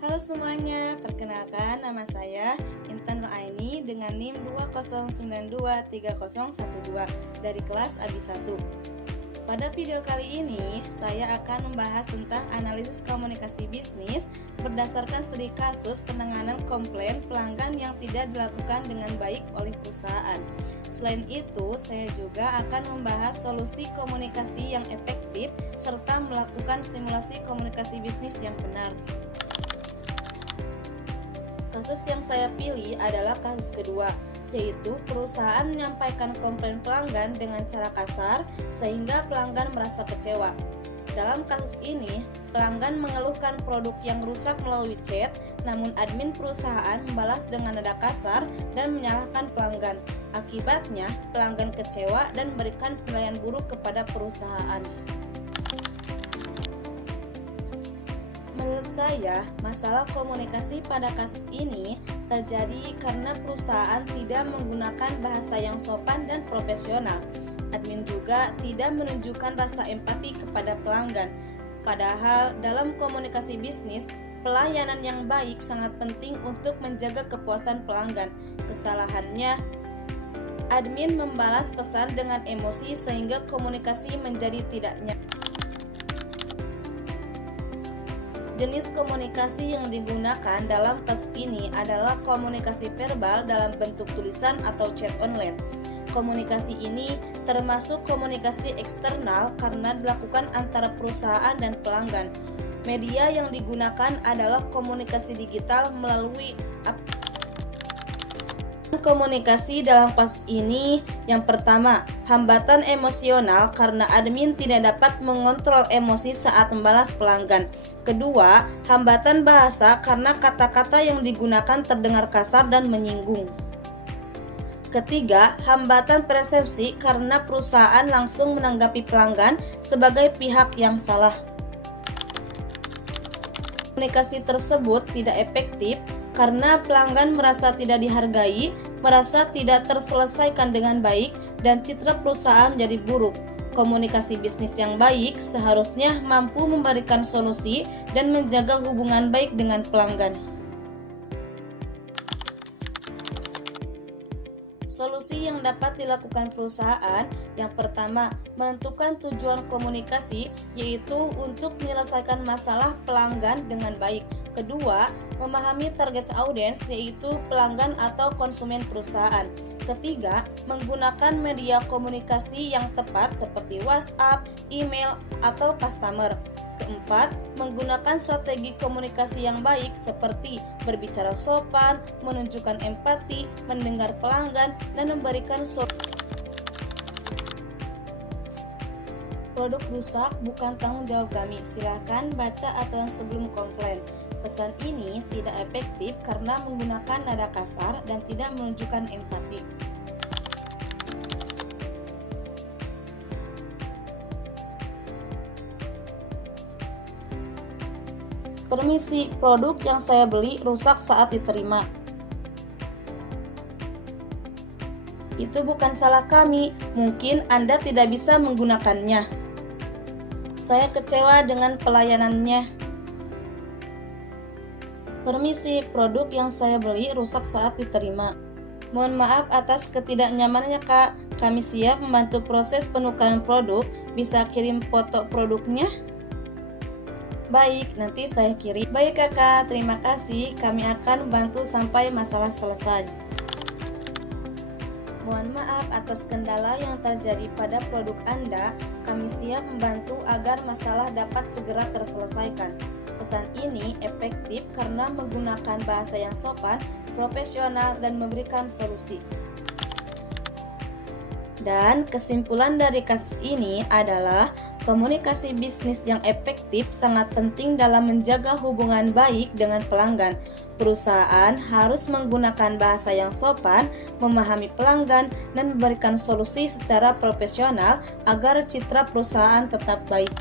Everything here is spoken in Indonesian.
Halo semuanya, perkenalkan nama saya Intan Nuraini dengan NIM 20923012 dari kelas AB 1. Pada video kali ini, saya akan membahas tentang analisis komunikasi bisnis berdasarkan studi kasus penanganan komplain pelanggan yang tidak dilakukan dengan baik oleh perusahaan. Selain itu, saya juga akan membahas solusi komunikasi yang efektif serta melakukan simulasi komunikasi bisnis yang benar. Kasus yang saya pilih adalah kasus kedua, yaitu perusahaan menyampaikan komplain pelanggan dengan cara kasar sehingga pelanggan merasa kecewa. Dalam kasus ini, pelanggan mengeluhkan produk yang rusak melalui chat, namun admin perusahaan membalas dengan nada kasar dan menyalahkan pelanggan. Akibatnya, pelanggan kecewa dan memberikan penilaian buruk kepada perusahaan. Menurut saya, masalah komunikasi pada kasus ini terjadi karena perusahaan tidak menggunakan bahasa yang sopan dan profesional. Admin juga tidak menunjukkan rasa empati kepada pelanggan. Padahal dalam komunikasi bisnis, pelayanan yang baik sangat penting untuk menjaga kepuasan pelanggan. Kesalahannya, admin membalas pesan dengan emosi sehingga komunikasi menjadi tidak nyaman. Jenis komunikasi yang digunakan dalam kasus ini adalah komunikasi verbal dalam bentuk tulisan atau chat online. Komunikasi ini termasuk komunikasi eksternal karena dilakukan antara perusahaan dan pelanggan. Media yang digunakan adalah komunikasi digital melalui komunikasi dalam kasus ini. Yang pertama, hambatan emosional karena admin tidak dapat mengontrol emosi saat membalas pelanggan. Kedua, hambatan bahasa karena kata-kata yang digunakan terdengar kasar dan menyinggung. Ketiga, hambatan persepsi karena perusahaan langsung menanggapi pelanggan sebagai pihak yang salah. Komunikasi tersebut tidak efektif karena pelanggan merasa tidak dihargai, merasa tidak terselesaikan dengan baik, dan citra perusahaan menjadi buruk. Komunikasi bisnis yang baik seharusnya mampu memberikan solusi dan menjaga hubungan baik dengan pelanggan. Solusi yang dapat dilakukan perusahaan, yang pertama, menentukan tujuan komunikasi, yaitu untuk menyelesaikan masalah pelanggan dengan baik. Kedua, memahami target audiens, yaitu pelanggan atau konsumen perusahaan. Ketiga, menggunakan media komunikasi yang tepat seperti WhatsApp, email, atau customer. Keempat, menggunakan strategi komunikasi yang baik seperti berbicara sopan, menunjukkan empati, mendengar pelanggan, dan memberikan solusi. Produk rusak bukan tanggung jawab kami. Silahkan baca aturan sebelum komplain. Pesan ini tidak efektif karena menggunakan nada kasar dan tidak menunjukkan empati. Permisi, produk yang saya beli rusak saat diterima. Itu bukan salah kami, mungkin Anda tidak bisa menggunakannya. Saya kecewa dengan pelayanannya. Permisi, produk yang saya beli rusak saat diterima. Mohon maaf atas ketidaknyamanannya, Kak. Kami siap membantu proses penukaran produk. Bisa kirim foto produknya? Baik, nanti saya kirim. Baik Kakak, terima kasih. Kami akan membantu sampai masalah selesai. Mohon maaf atas kendala yang terjadi pada produk Anda. Kami siap membantu agar masalah dapat segera terselesaikan. Pesan ini efektif karena menggunakan bahasa yang sopan, profesional, dan memberikan solusi. Dan kesimpulan dari kasus ini adalah komunikasi bisnis yang efektif sangat penting dalam menjaga hubungan baik dengan pelanggan. Perusahaan harus menggunakan bahasa yang sopan, memahami pelanggan, dan memberikan solusi secara profesional agar citra perusahaan tetap baik.